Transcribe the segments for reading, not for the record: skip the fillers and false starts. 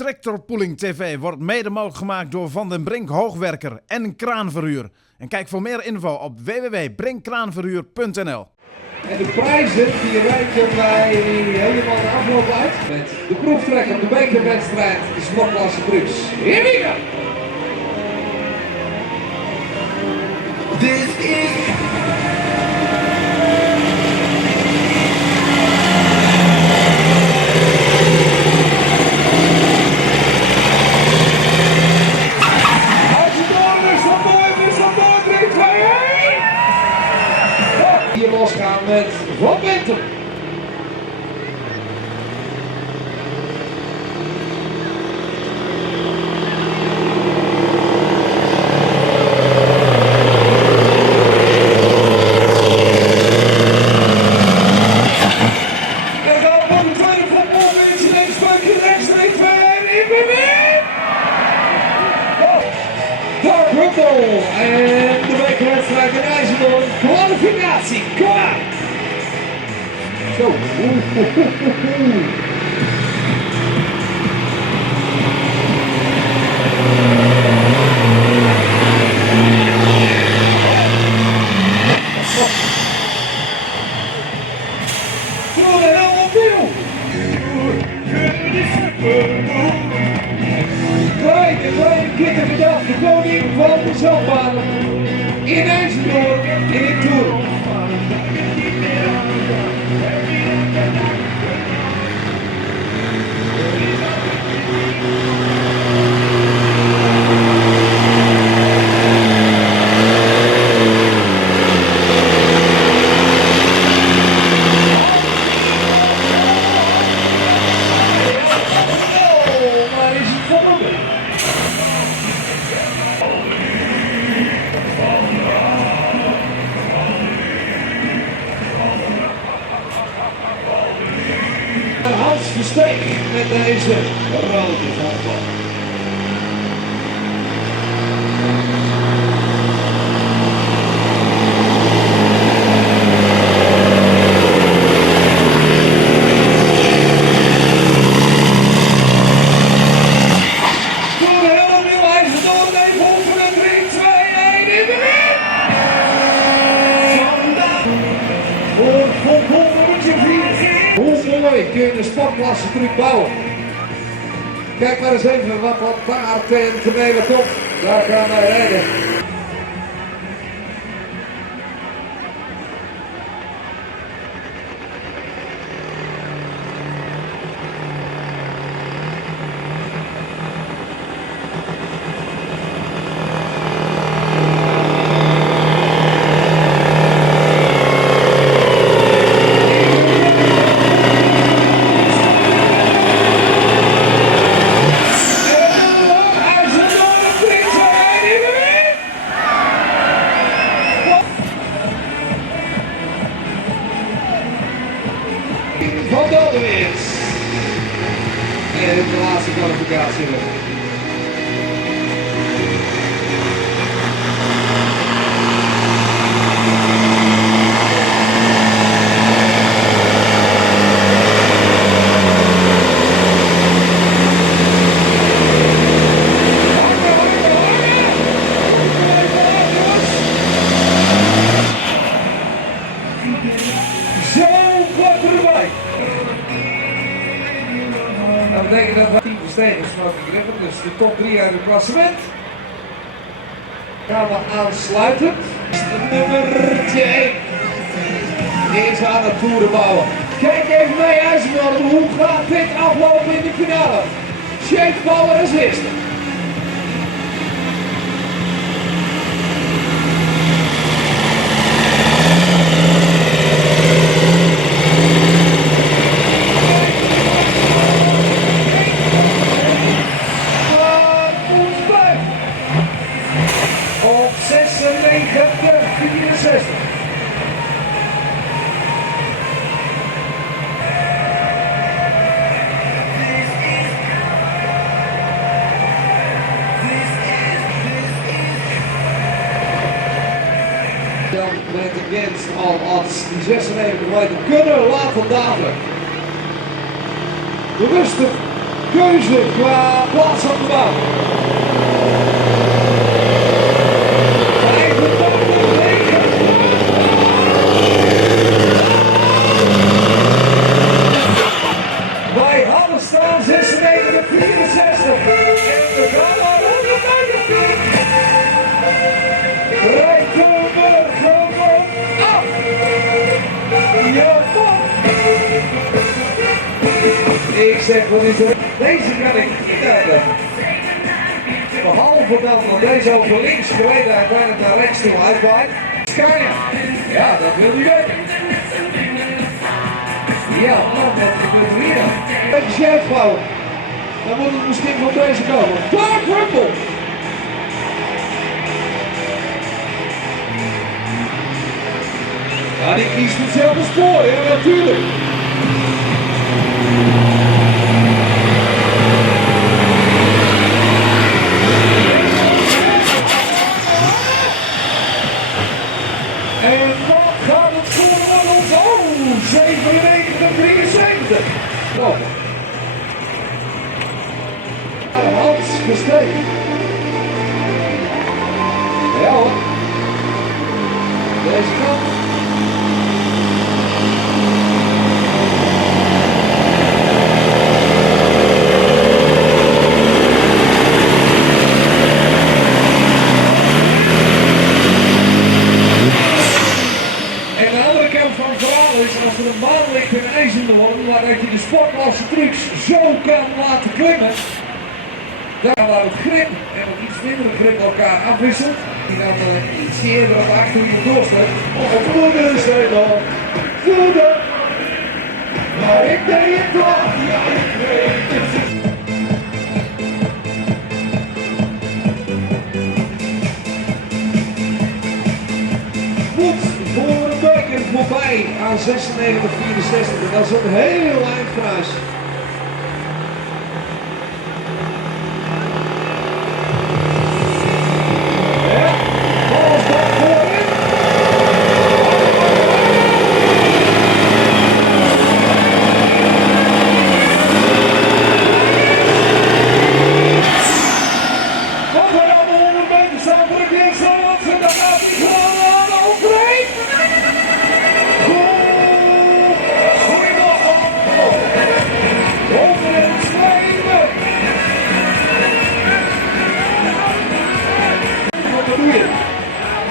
TractorpullingTV wordt mede mogelijk gemaakt door Van den Brink Hoogwerker en Kraanverhuur. En kijk voor meer info op www.brinkkraanverhuur.nl. En de prijzen die reiken wij helemaal de afloop uit met de proeftrekker op de bekerwedstrijd, de Sportklasse Brux. Here we go! This is... Hier losgaan met Van Winter. En dan van de tweede van Moritz, links buikje, rechts, 3, 2, 1, in beweeg! Tractorpull en de weekwedstrijd in IJzendoorn, kwalificatie, kom aan! Zo, Groene helm opnieuw! Kleine Kitter bedacht, de koning van de zandbanen in IJzendoorn in Tour. Hans Versteek met deze rode zandbal. Door de helm in IJzendoorn, even oefenen, 3, 2, 1, in de wind! Voor volgende 4. Hoe mooi kun je een sportklasse truc bouwen? Kijk maar eens even wat paard en tonele top. Daar gaan wij rijden. Van Dodeweers. En de laatste kwalificatie. Zo, wat erbij! Dat betekent dat we 10 verstijgers van begrippen, dus de top 3 uit het klassement. Gaan we aansluiten. Nummertje 1. Deze aan het toeren bouwen. Kijk even mee IJzendoorn, hoe gaat dit aflopen in de finale? Shake Power als eerste. Op 96-64. Met de winst al als die 96 meter kunnen laten dalen. De rustig keuze qua plaats op de baan. 85-9. Wij hadden staan 96-64. En we gaan naar 100 meter. Rijdt er gewoon af. Ja, man. Ik zeg, wat is er? Deze kan ik niet hebben. Behalve dan van deze over links gereden uiteindelijk naar rechts toe uitwaait. Scania. Ja, dat wil je weten. Ja, man, wat gebeurt er hier dan? Even scherp houden. Dan moet het misschien van deze komen. Tractorpull! Ja, die kiest hetzelfde spoor, ja, natuurlijk. En wat gaat het voor van ons? Oh, 97-73. Oh. Hans Versteeg. Ja hoor. Deze kant. En de andere kant van het verhaal is, als er een baan ligt in IJzendoorn, waar je de sportklasse trucks zo kan laten klimmen, dan waar het grip en het iets mindere grip elkaar afwisselt, die dan iets eerder op achter iemand doorsteekt. Op goede zetel, goede, maar ik deed het toch, ja ik weet het. Moet voor een beker voorbij aan 96-64 en dat is een heel eind kruis. Ja, alles daar voorin. Wat wij allemaal 100 meter staan voor de links en dan gaat hij gewoon overheen.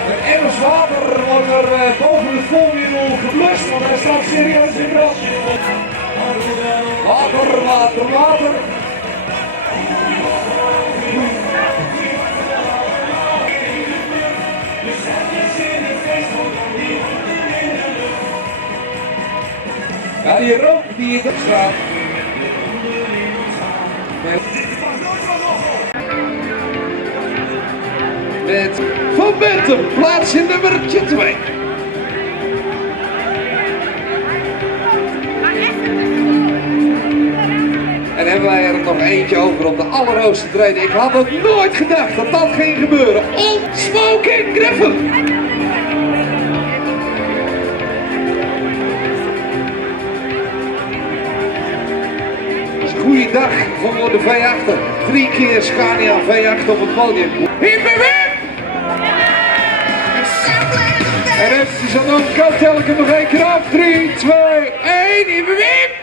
Het emmers water wordt er boven het voorwiel geblust, want hij staat serieus in brand. Water, water, water. Ja, die rook die in de straat. Met Van Bentum, plaats in nummertje 2. En hebben wij er nog eentje over op de allerhoogste treden. Ik had het nooit gedacht dat dat ging gebeuren. On Smoking Griffin. Goeiedag voor de V8. 3 keer Scania V8 op het podium. Hip hip hip! En eventjes aan de kant tel ik hem nog één keer af. 3, 2, 1, hip hip hip!